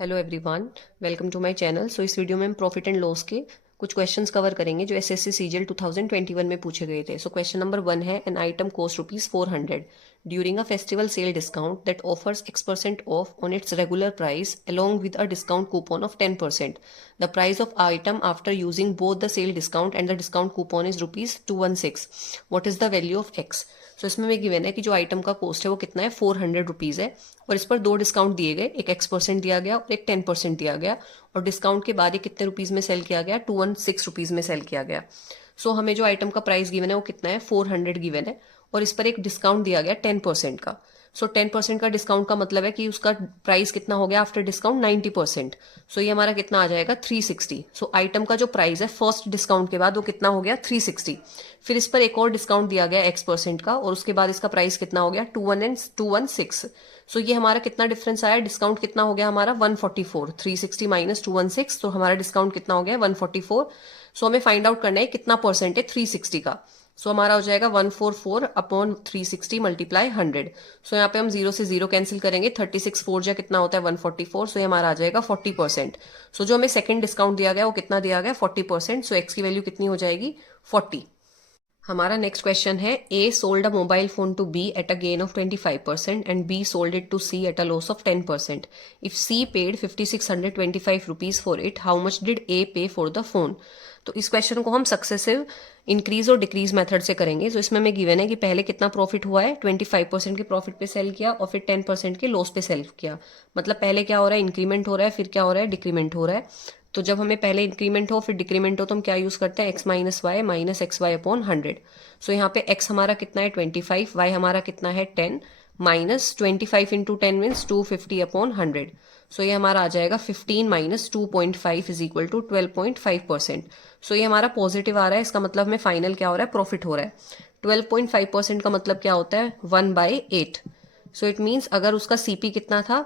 Hello everyone, welcome to my channel. इस video में हम प्रॉफिट एंड लॉस के कुछ क्वेश्चंस कवर करेंगे जो एसएससी सीजीएल 2021 में पूछे गए थे। क्वेश्चन नंबर 1 है, an item cost ₹400 during a festival sale discount that offers X% of on it's regular price along with a discount coupon of 10%. The price of item after using both the sale discount and the discount coupon is ₹216. What is the value of X? इसमें में given है कि जो item का cost है वो कितना है, ₹400 है, और इस पर दो डिस्काउंट दिए गए, एक X% दिया गया और एक 10% दिया गया, और डिस्काउंट के बाद ये कितने रुपीज में सेल किया गया, ₹216 में सेल किया गया। हमें जो आइटम का प्राइस गिवन है वो कितना है, 400 गिवन है, और इस पर एक डिस्काउंट दिया गया 10% का। 10% का डिस्काउंट का मतलब है कि उसका प्राइस कितना हो गया आफ्टर डिस्काउंट, 90%। ये हमारा कितना आ जाएगा, 360। आइटम का जो प्राइस है फर्स्ट डिस्काउंट के बाद वो कितना हो गया, 360। फिर इस पर एक और डिस्काउंट दिया गया X% का, और उसके बाद इसका प्राइस कितना हो गया, 216। ये हमारा कितना डिफरेंस आया, डिस्काउंट कितना हो गया हमारा, 144। 360 माइनस 216, तो हमारा डिस्काउंट कितना हो गया, 144। हमें फाइंड आउट करना है कितना परसेंट है 360 का। हमारा हो जाएगा 144 अपॉन 360 मल्टीप्लाई 100। यहाँ पे हम 0 से 0 कैंसिल करेंगे, 36 4 जा कितना होता है, 144। ये हमारा आ जाएगा 40%। जो हमें सेकंड डिस्काउंट दिया गया वो कितना दिया गया, 40%। एक्स की वैल्यू कितनी हो जाएगी, 40। हमारा नेक्स्ट क्वेश्चन है, A sold a mobile phone to B at a gain of 25% and B sold it to C at a loss of 10%. If C paid ₹5,625 for it, how much did A pay for the phone? तो इस question को हम successive increase और decrease method से करेंगे। इसमें हमें given है कि पहले कितना प्रॉफिट हुआ है, 25% के प्रॉफिट पे सेल किया, और फिर 10% के लॉस पे सेल किया। मतलब पहले क्या हो रहा है, इंक्रीमेंट हो रहा है, फिर क्या हो रहा है, डिक्रीमेंट हो रहा है। तो जब हमें पहले इंक्रीमेंट हो फिर डिक्रीमेंट हो तो हम क्या यूज करते हैं, x minus Y minus x Y upon 100। यहाँ पे x हमारा कितना है 25, y हमारा कितना है 10, माइनस 25 इंटू 10 मीन्स 250 अपॉन 100। ये हमारा आ जाएगा 15 माइनस 2.5 इज इक्वल टू 12.5%। ये हमारा पॉजिटिव आ रहा है, इसका मतलब हमें फाइनल क्या हो रहा है, प्रॉफिट हो रहा है। 12.5% का मतलब क्या होता है, 1/8। इट मीन्स अगर उसका सीपी कितना था,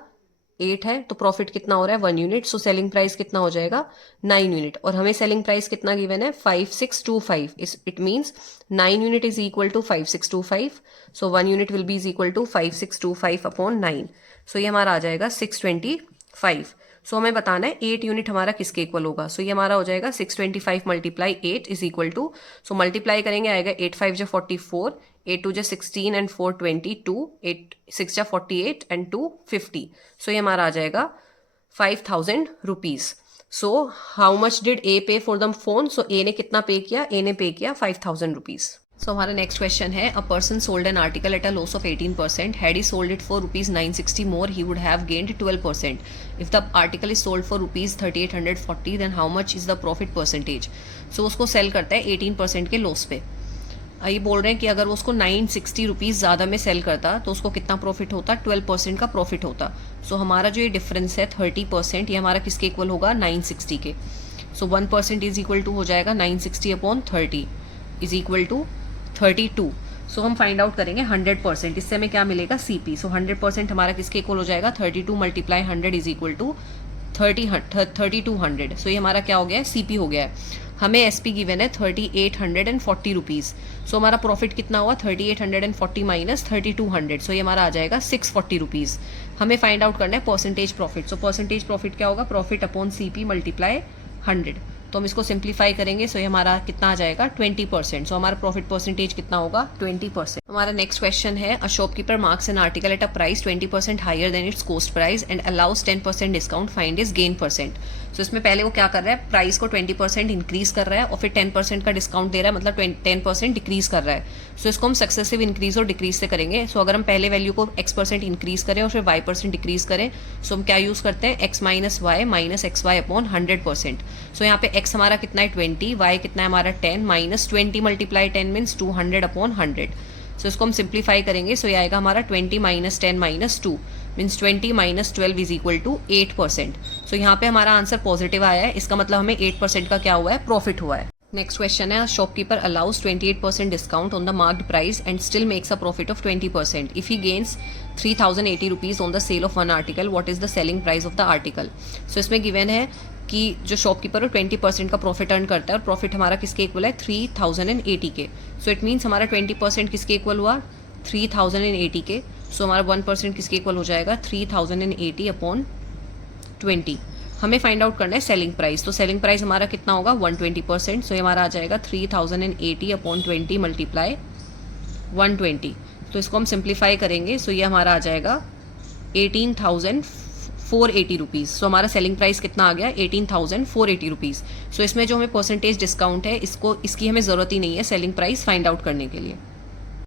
8 है, तो प्रॉफिट कितना हो रहा है, 1 यूनिट। सेलिंग प्राइस कितना हो जाएगा, 9 यूनिट, और हमें सेलिंग प्राइस कितना गिवन है, 5625। It means 9 unit is equal to 5625। 1 unit will be is equal to 5625 upon 9। ये हमारा आ जाएगा 625। हमें बताना है 8 यूनिट हमारा किसके इक्वल होगा। ये हमारा हो जाएगा 625 multiply 8 is equal to, multiply करेंगे आएगा 8 5 जा 44, 8 2 जा 16 एंड 4 22, 8 6 जा 48 एंड 2 50। ये हमारा आ जाएगा 5,000 rupees. How much did A pay for the phone? ए ने कितना पे किया, ए ने पे किया 5,000 रुपीज। हमारा नेक्स्ट क्वेश्चन है, a person sold an article at a loss of 18%. Had he sold it for ₹960 more, he would have gained 12%. If the article is sold for ₹3840, then how much is the profit percentage? उसको sale करता है 18% के loss पे। ये बोल रहे हैं कि अगर वो उसको 960 रुपीज़ ज़्यादा में सेल करता तो उसको कितना प्रॉफिट होता, 12% का प्रॉफिट होता। हमारा जो ये डिफरेंस है 30%, ये हमारा किसके इक्वल होगा, 960 के। 1% इज इक्वल टू हो जाएगा 960 अपॉन 30 इज इक्वल टू 32। हम फाइंड आउट करेंगे 100%। इससे हमें क्या मिलेगा, सीपी। 100% हमारा किसके इक्वल हो जाएगा, 32 मल्टीप्लाई 100 इज इक्वल टू 3200। ये हमारा क्या हो गया है, सीपी हो गया है। हमें एसपी गिवन है 3840 रुपीज़। हमारा प्रॉफिट कितना हुआ, 3840 माइनस 3200। ये हमारा आ जाएगा 640 रुपीज़। हमें फाइंड आउट करना है परसेंटेज प्रॉफिट। परसेंटेज प्रॉफिट क्या होगा, प्रॉफिट अपॉन सीपी मल्टीप्लाई 100। तो हम इसको सिंप्लीफाई करेंगे। ये हमारा कितना आ जाएगा, 20%। हमारा प्रॉफिट परसेंटेज कितना होगा, 20%। हमारा नेक्स्ट क्वेश्चन है, a shopkeeper marks an article at a price 20% higher than its cost price and allows 10% discount, find is gain percent. इसमें पहले वो क्या कर रहा है, प्राइस को 20% इंक्रीज कर रहा है और फिर 10% का डिस्काउंट दे रहा है, मतलब 10% डिक्रीज कर रहा है। इसको हम सक्सेसिव इंक्रीज और डिक्रीज से करेंगे। अगर हम पहले वैल्यू को X% इंक्रीज करें और फिर Y% डिक्रीज करें, हम क्या यूज करते हैं, X minus Y minus x Y upon 100%। यहाँ पे X हमारा कितना है 20, Y कितना है हमारा 10, माइनस 20 मल्टीप्लाई 10 मीन्स 200 अपॉन 100। इसको हम सिंप्लीफाई करेंगे। ये आएगा हमारा 20 minus 10 minus 2 means 20 minus 12 is equal to 8%। यहाँ पे हमारा आंसर पॉजिटिव आया है, इसका मतलब हमें 8% का क्या हुआ है, प्रॉफिट हुआ है। नेक्स्ट क्वेश्चन है, shopkeeper allows 28% discount on the marked price and still makes a profit of 20%. If he gains 3080 rupees on the sale of one article, what is the selling price of the article? इसमें given है कि जो shopkeeper है 20% का profit earn करता है और profit हमारा किसके इक्वल है, 3080 के। इट मीन्स हमारा 20% किसके इक्वल हुआ, 3080 के। हमारा 1% किसके इक्वल हो जाएगा, 3080 अपॉन 20। हमें फाइंड आउट करना है सेलिंग प्राइस, तो सेलिंग प्राइस हमारा कितना होगा 120%, सो ये हमारा आ जाएगा 3080 अपॉन 20 मल्टीप्लाई 120। तो इसको हम सिंप्लीफाई करेंगे, सो ये हमारा आ जाएगा 18,480 रुपीज़। सो हमारा सेलिंग प्राइस कितना आ गया 18,480 रुपीज़। सो इसमें जो हमें परसेंटेज डिस्काउंट है इसकी हमें ज़रूरत ही नहीं है सेलिंग प्राइस फाइंड आउट करने के लिए।